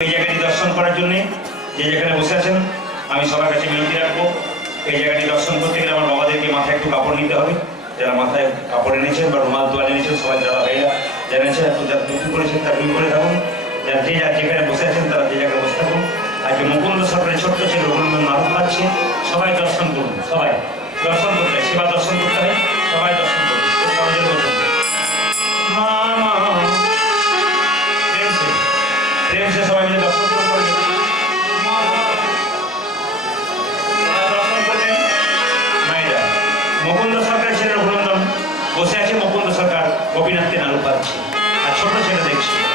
এই জায়গাটি দর্শন করার জন্য যে যেখানে বসে আছেন, আমি সবার কাছে মিনতি রাখব। এই জায়গাটি দর্শন করতে গেলে আমার বাবাদেরকে মাথায় একটু কাপড় নিতে হবে। যারা মাথায় কাপড় এনেছেন বা রুমাল তোয়াল এনেছেন, সবাই যারা ভাইরা জেনেছেন একটু যারা দুটি করেছেন, তারা দুই করে থাকুন। যারা যে যার যেখানে বসে আছেন, তারা যে জায়গায় বসে থাকুন। আজকে মুকুন্দ সরকারের ছোট্ট ছেলে রঘুনন্দন মারুফ পাচ্ছে। সবাই দর্শন করুন, সবাই। দর্শন করতে, সেবা দর্শন করতে হয় সবাই দর্শন গোপীনাথকে নাড়ু পাচ্ছে আর ছোট ছেলে দেখছি।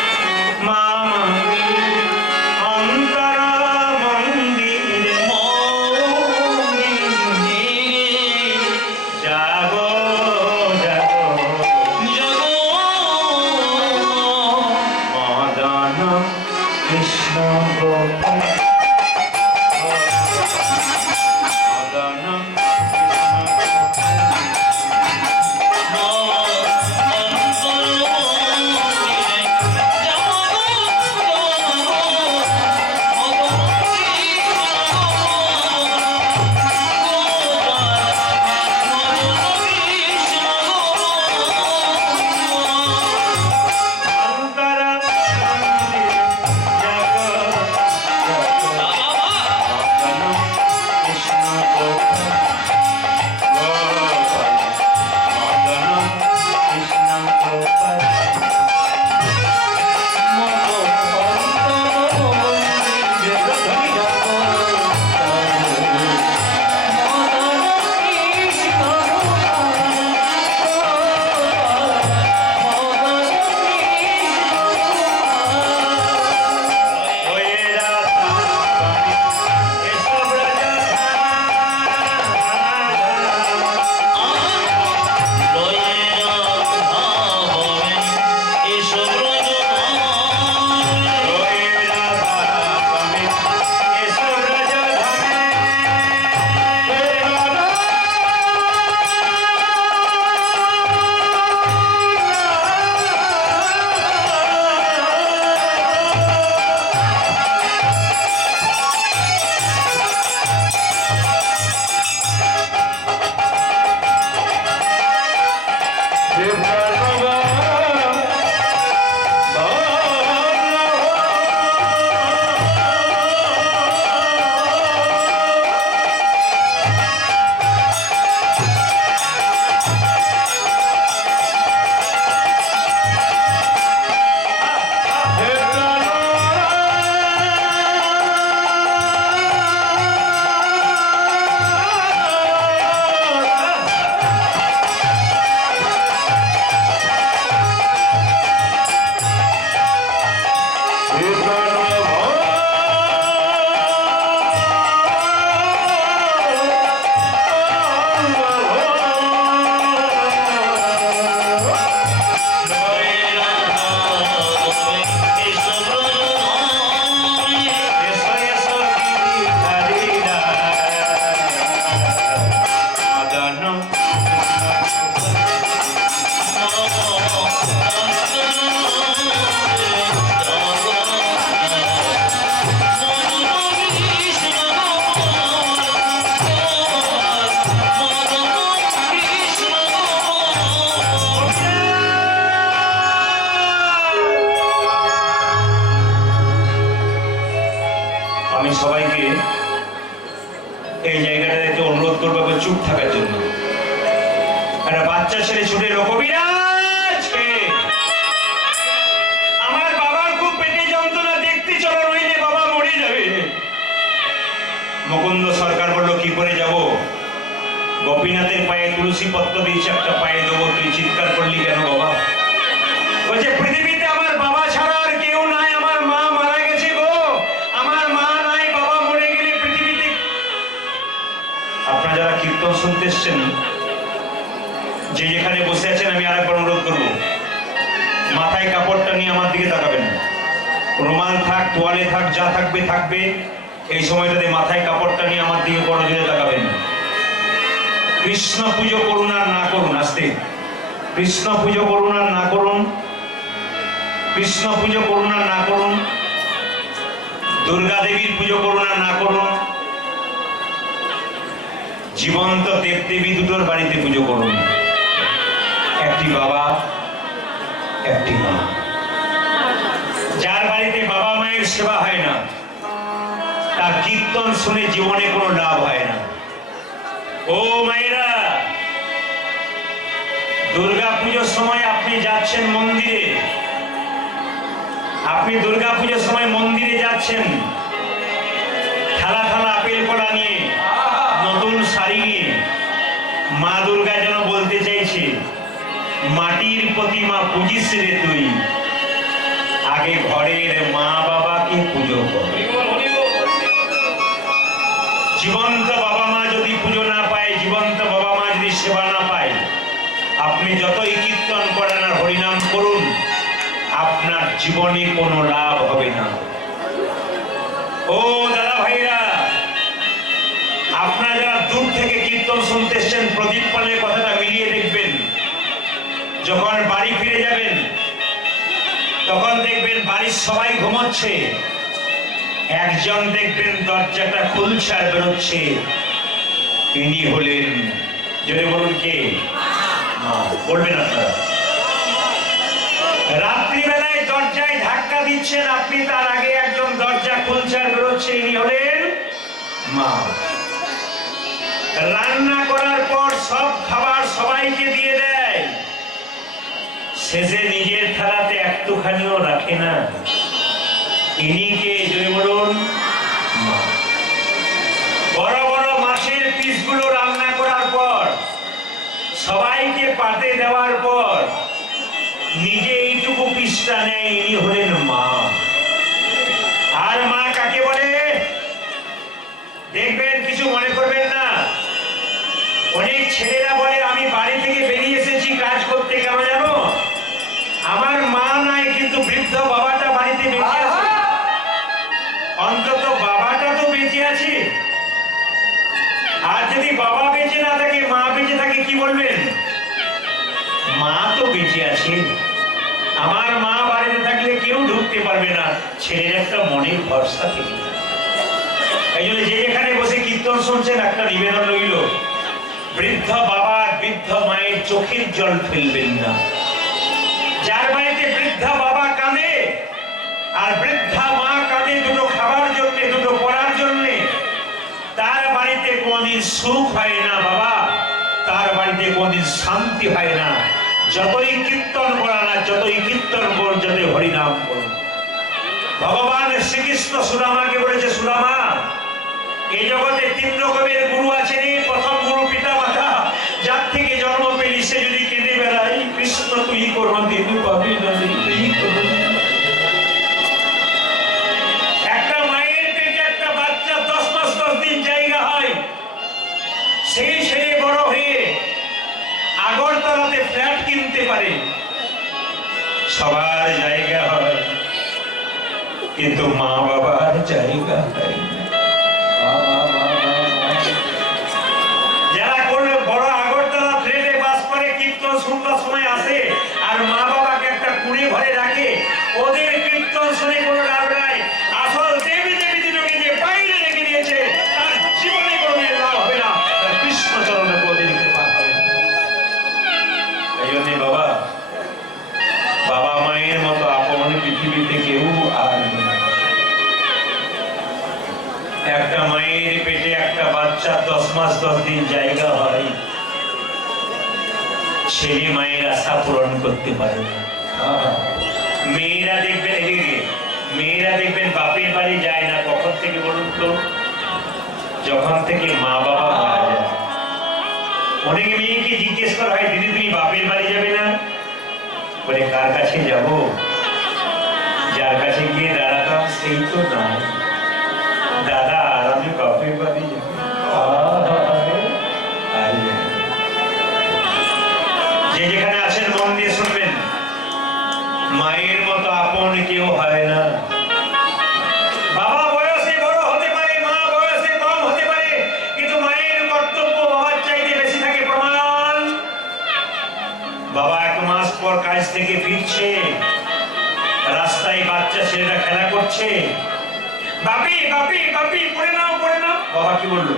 মাথায় কাপড়টা নিয়ে আমার দিকে তাকাবেন রুমাল থাক, তোয়ালে থাক, যা থাকবে থাকবে। এই সময়টাতে মাথায় কাপড়টা নিয়ে আমার দিকে বড় জোরে তাকাবেন কৃষ্ণ পুজো করুন আর না করুন, আস্তে। কৃষ্ণ পুজো করুন আর না করুন। কৃষ্ণ পুজো করুন আর না করুন। দুর্গা দেবীর পুজো করুন আর না করুন। জীবন্ত দেবদেবী দুটোর বাড়িতে পুজো করুন। একটি বাবা একটি মা যার বাড়িতে বাবা মায়ের সেবা হয় না, তার কীর্তন শুনে জীবনে কোনো লাভ হয় না। ও মায়েরা, দুর্গা পুজোর সময় আপনি যাচ্ছেন মন্দিরে। আপনি দুর্গা পুজোর সময় মন্দিরে যাচ্ছেন। থালা থালা আপেল কলা নিয়ে, নতুন শাড়ি নিয়ে। মা দুর্গা যেন চাইছে প্রতিমা পুজিস রে তুই। আগে ঘরের মা বাবাকে পুজো কর। জীবন্ত বাবা মা যদি পুজো না পায়, জীবন্ত বাবা মা যদি সেবা না পায়, আপনি যতই কীর্তন করেন আর হরিনাম করুন, আপনার জীবনে কোনো লাভ হবে না। ও দাদা ভাইরা, আপনারা যারা দূর থেকে কীর্তন শুনতে এসছেন, প্রদীপ পালের কথাটা মিলিয়ে দেখবেন। যখন বাড়ি ফিরে যাবেন, তখন দেখবেন বাড়ির সবাই ঘুমোচ্ছে। একজন দেখবেন দরজাটা খুলছে আর বেরোচ্ছে। ইনি হলেন যদি বলুন কে? বলবেন আপনারা। রাত্রিবেলায় দরজায় ধাক্কা দিচ্ছেন আপনি, তার আগে একজন দরজা খুলছে আর বেরোচ্ছে, ইনি হলেন মা। রান্না করার পর সব খাবার সবাইকে দিয়ে শেষে নিজের থালাতে একটুখানিও রাখে না, ইনি কে যদি বলুন? বড় বড় মাছের পিসগুলো রান্না করার পর, সবাইকে পাতে দেওয়ার পর, নিজে এইটুকু পিসটা নেয়, ইনি হলেন মা। আর মা কাকে বলে? দেখবেন, কিছু মনে করবেন না। অনেক ছেলেরা বলে, আমি বাড়ি থেকে বেরিয়ে এসেছি, কাজ করতে কেন জানো? আমার মা নাই কিন্তু বৃদ্ধ বাবাটা বাড়িতে বেঁচে আছে। অন্তত বাবাটা তো বেঁচে আছে। আর যদি বাবা বেঁচে না থাকে মা বেঁচে থাকে কি বলবেন? মা তো বেঁচে আছে। আমার মা বাড়িতে থাকলে কেউ ঢুকতে পারবে না। ছেলের একটা মনের ভরসা থেকে। এই জন্য যে যেখানে বসে কীর্তন শুনছেন একটা নিবেদন রইল। বৃদ্ধ বাবা বৃদ্ধ মায়ের চোখের জল ফেলবেন না। যার বাড়িতে বৃদ্ধা বাবা কাঁদে, আর বৃদ্ধা মা কাঁদে দুটো খাবার জন্য, দুটো পড়ার জন্য, তার বাড়িতে কোনদিন সুখ হয় না বাবা। তার বাড়িতে কোনদিন শান্তি হয় না। যতই কীর্তন করা না, যতই কীর্তন করুন, যতই হরিনাম করুন। ভগবান শ্রীকৃষ্ণ সুদামাকে বলেছে, সুদামা, এই জগতে তিন রকমের গুরু আছে প্রথম গুরু পিতা মাতা কোনো দিন পাবি না রে, তুই একটা মায়ের পেটে একটা বাচ্চা দশ মাস দশ দিন জায়গা হয়। সেই ছেলে বড় হয়ে আগরতলাতে ফ্ল্যাট কিনতে পারে। সবার জায়গা হয় কিন্তু মা বাবার জায়গা হয় শুনবার সময় আসে আর মা বাবাকে একটা কুড়ে ঘরে রাখে। ওদের কীর্তন শুনে কোনো লাভ নাই। আসল দেবী দেবী দিনকে যে বাইরে রেখে দিয়েছে, তার জীবনে কোনো লাভ হবে না। তার কৃষ্ণ চরণে কোনদিন কৃপা হবে এই জন্যে বাবা বাবা মায়ের মতো আপন পৃথিবীতে কেউ আর একটা মায়ের পেটে একটা বাচ্চা দশ মাস দশ দিন জায়গা হয়। ছেলে মায়ের আশা পূরণ করতে পারে। মেয়েরা দেখবেন এদিকে, মেয়েরা দেখবেন বাপের বাড়ি যায় না কখন থেকে বলুন তো? যখন থেকে মা বাবা মারা যায়। অনেক মেয়েকে জিজ্ঞেস করা হয়, দিদি, তুমি বাপের বাড়ি যাবে না? বলে, কার কাছে যাব? যার কাছে গিয়ে দাঁড়াতাম সেই তো নাই। দাদা, আর আমি বাপের বাড়ি যাব। আপন কেউ হয় না। বাবা কাজ থেকে ফিরছে, রাস্তায় বাচ্চা ছেলেরা খেলা করছে। নাও নাও। বাবা কি বলল?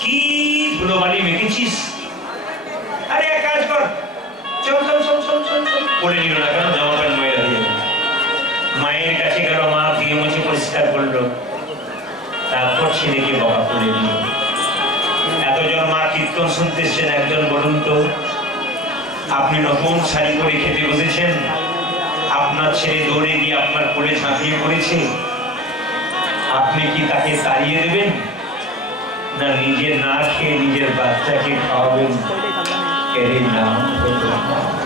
কি আরে, এক কাজ কর। না কেন? কাছে গেল মা দিয়ে মুছে পরিষ্কার করল। তারপর ছেলেকে বাবা করে দিল। এতজন মা কীর্তন শুনতেছেন, একজন বলুন তো, আপনি নতুন শাড়ি করে খেতে বসেছেন? আপনার ছেলে দৌড়ে গিয়ে আপনার কোলে ঝাঁপিয়ে পড়েছে। আপনি কি তাকে তাড়িয়ে দেবেন? না নিজে না খেয়ে নিজের বাচ্চাকে খাওয়াবেন? এর নাম হতো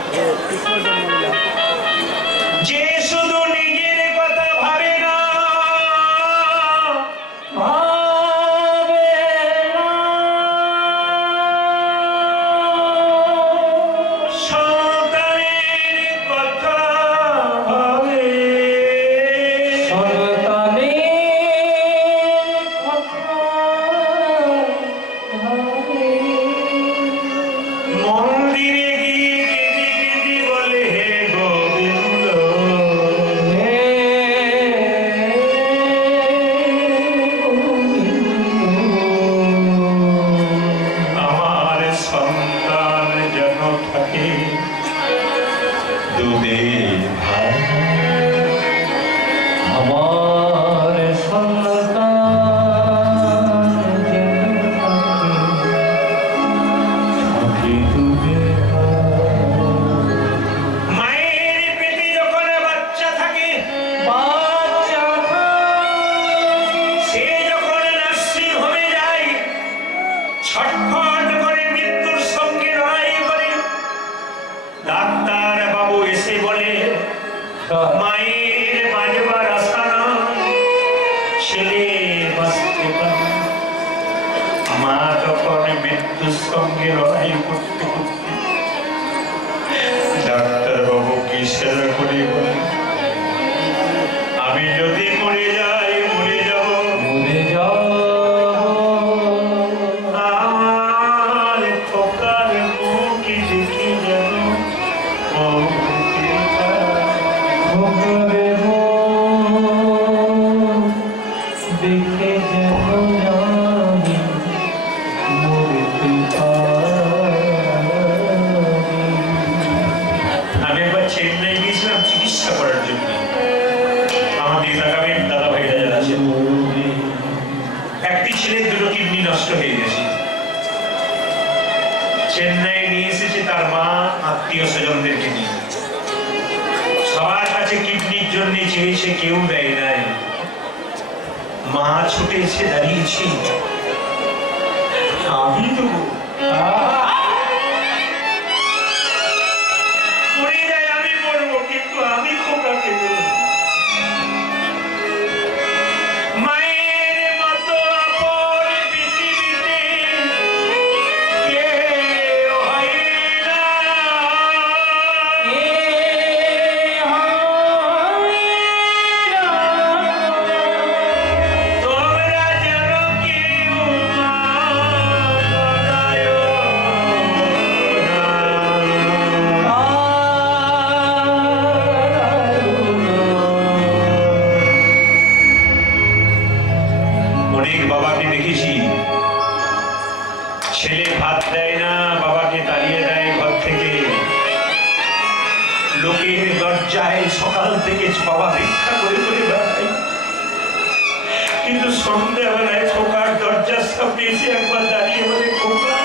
সামনে এসে একবার দাঁড়িয়ে বলে খোকা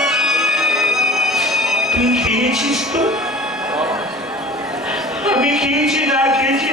তুই খেয়েছিস তো? আমি খেয়েছি না খেয়েছি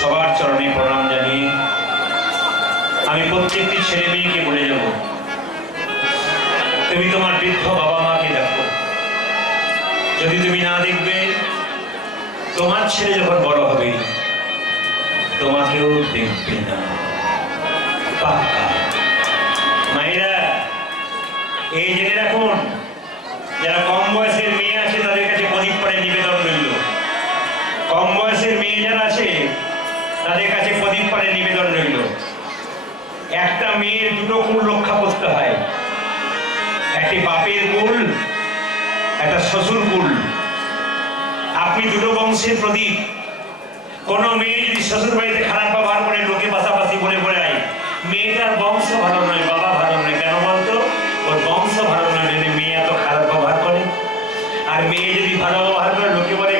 সবার চরণে প্রণাম জানিয়ে আমি প্রত্যেকটি ছেলে মেয়েকে বলে যাব, তুমি তোমার বৃদ্ধ বাবা মাকে দেখো। যদি তুমি না দেখবে, তোমার ছেলে যখন বড় হবে, তোমাকেও দেখবে না। মায়েরা, এই জেনে রাখুন, যারা কম বয়সের মেয়ে আছে, তাদের কাছে প্রদীপ করে নিবেদন রইল। কম বয়সের মেয়ে যারা আছে তাদের কাছে প্রদীপ করে নিবেদন রইল। একটা মেয়ের দুটো কুল রক্ষা করতে হয়। একটি বাপের কুল, একটা শ্বশুর কুল। আপনি দুটো বংশের প্রদীপ। কোন মেয়ে যদি শ্বশুর বাড়িতে খারাপ ব্যবহার করে, লোকে পাশাপাশি বলে আয়। মেয়েটার বংশ ভালো নয়, বাবা ভালো নয়। কেন বলতো? ওর বংশ ভালো নয়, যদি মেয়ে এত খারাপ ব্যবহার করে। আর মেয়ে যদি ভালো ব্যবহার করে, লোকে বলে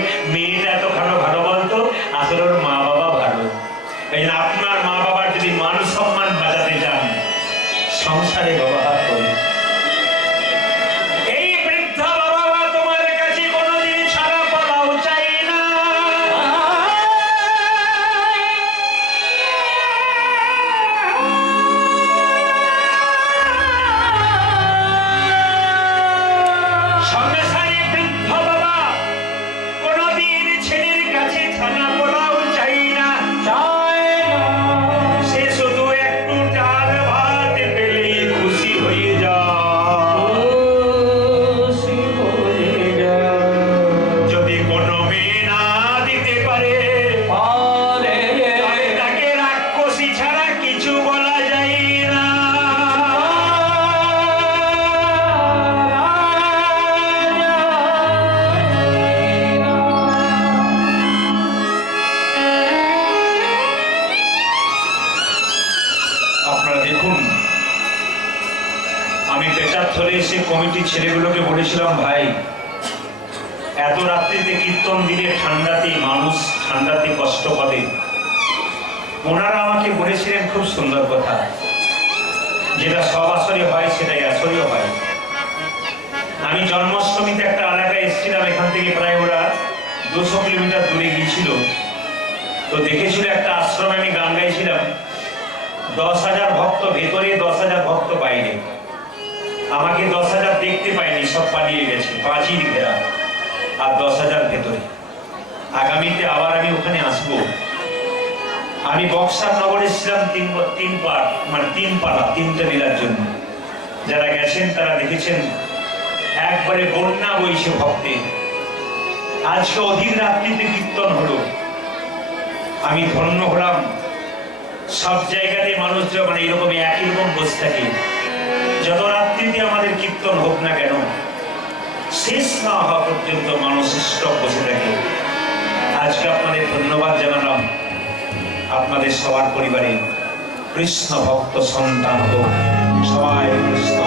গিয়েছিল তো দেখেছিল একটা আশ্রমে আমি গান গাইছিলাম। দশ হাজার ভক্ত ভেতরে, দশ হাজার ভক্ত বাইরে। আমাকে দশ হাজার দেখতে পাইনি সব পালিয়ে গেছে পাঁচির ঘেরা, আর দশ হাজার ভেতরে। আগামীতে আবার আমি ওখানে আসব। আমি বক্সার নগরে ছিলাম তিন তিন পাট মানে তিন পাড়া, তিনটে লীলার জন্য। যারা গেছেন তারা দেখেছেন, একবারে বন্যা বইছে ভক্তে আজকে অধীর রাত্রিতে কীর্তন হলো। আমি ধন্য হলাম। সব জায়গাতে মানুষ যখন এইরকম একই রকম বসে থাকে, যত রাত্রিতে আমাদের কীর্তন হোক না কেন, শেষ না হওয়া পর্যন্ত মানুষ স্টক বসে থাকে। আজকে আপনাদের ধন্যবাদ জানালাম। আপনাদের সবার পরিবারে কৃষ্ণ ভক্ত সন্তান হোক। সবাই কৃষ্ণ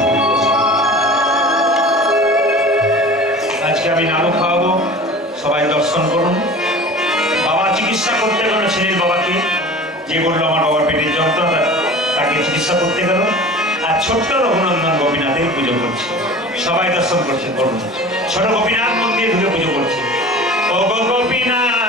আজকে আমি নাড়ু খাওয়াবো। সবাই দর্শন করুন। বাবা চিকিৎসা করতে গেল ছেলের বাবাকে। যে বলল, আমার বাবার পেটের যন্ত্রণা তাকে চিকিৎসা করতে গেল। আর ছোট্ট রঘুনন্দন গোপীনাথের পুজো করছে। সবাই দর্শন করছে করুন ছোট গোপীনাথ মন্দির ঢুকে পুজো করছে। ও গোপীনাথ!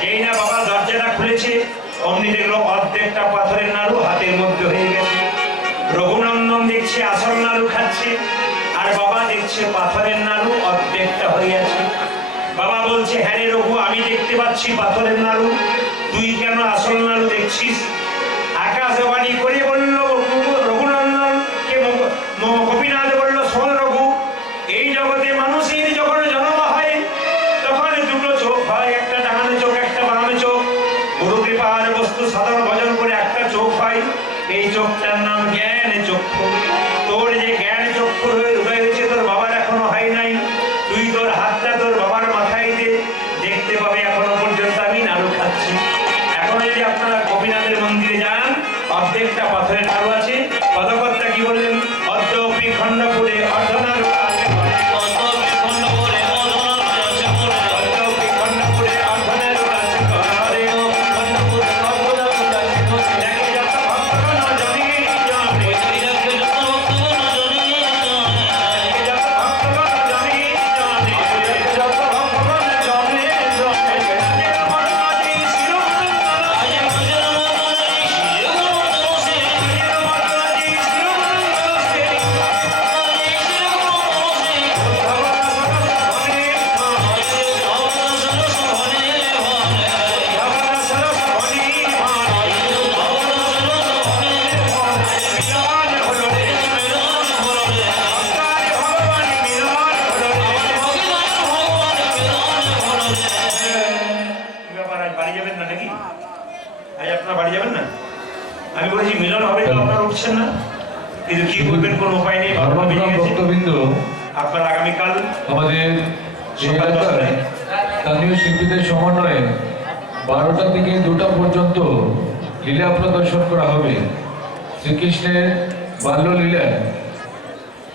যেই না বাবা দরজাটা খুলেছে, অমনি দেখল অর্ধেকটা পাথরের নাড়ু হাতের মধ্যে হয়ে গেছে। রঘুনন্দন দেখছে আসল নাড়ু খাচ্ছে, আর বাবা দেখছে পাথরের নাড়ু অর্ধেকটা হয়ে আছে বাবা বলছে হ্যাঁ রে রঘু, আমি দেখতে পাচ্ছি পাথরের নাড়ু। তুই কেন আসল নাড়ু দেখছিস? আকাশবাণী করে বলল বেরিয়ে ভক্তবৃন্দ আপনার আগামীকাল আমাদের। স্থানীয় শিল্পীদের সমন্বয়ে বারোটা থেকে দুটা পর্যন্ত লীলা প্রদর্শন করা হবে। শ্রীকৃষ্ণের বাল্যলীলা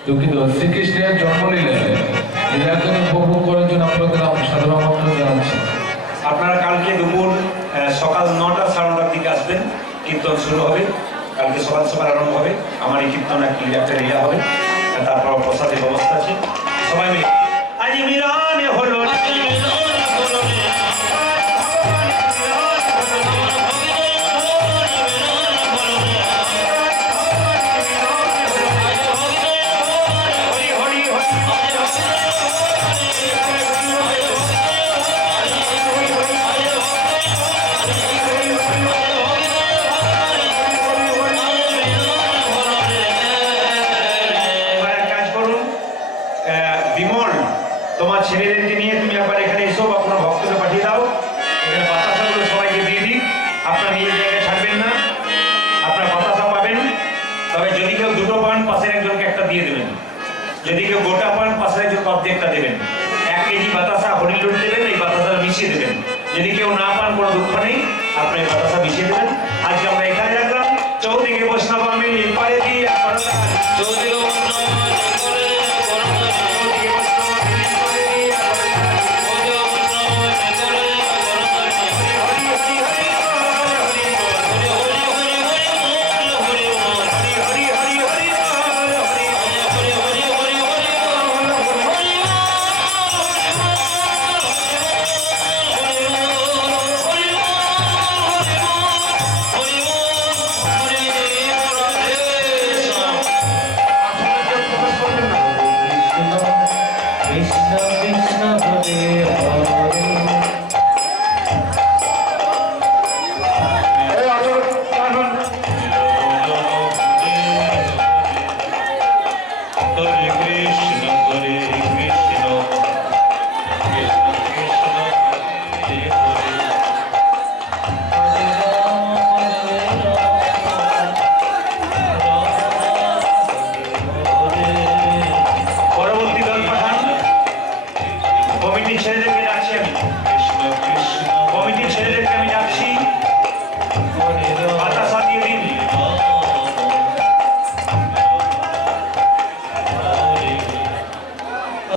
দুঃখিত শ্রীকৃষ্ণের জন্মলীলায় লীলাকে উপভোগ করার জন্য আপনাদের সাধারণ আমন্ত্রণ জানাচ্ছি। আপনারা কালকে দুপুর সকাল নটা সাড়ে নটার দিকে আসবেন। কীর্তন শুরু হবে। কালকে সকাল সকাল আরম্ভ হবে। আমার এই কীর্তন একটি একটা লীলা হবে। তারপর প্রসাদের ব্যবস্থা আছে। সবাই মিলে। আজ মিলনে হলো যদি কেউ গোটা পান পাশের একজনকে অর্ধেকটা দেবেন। এক কেজি বাতাসা হরিলুট দেবেন, এই বাতাসা মিশিয়ে দেবেন। যদি কেউ না পান, কোনো দুঃখ নেই আপনি বাতাসা মিশিয়ে দেবেন। আজকে আমরা এখানে রাখলাম। চৌদিকে বৈষ্ণব আমি পারে দিয়ে চৌদিকে